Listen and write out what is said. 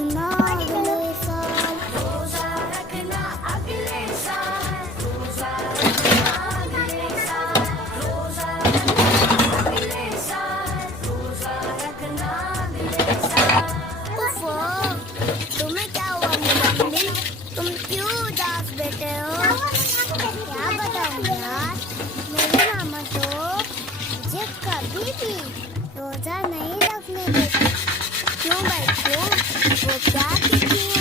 रखना अगले साल। रोजा रखना अगले साल, रोजा रखना अगले साल, रोजा रखना अगले साल, रोजा रखना अगले साल। उफ़ो, तुम्हें क्या हुआ मुजम्मिल? तुम क्यों उदास बैठे हो? क्या बताऊं यार, मेरी मामा तो मुझे कभी भी रोजा नहीं रखने देती। क्यों भाई क्यों? वो क्या कहती है?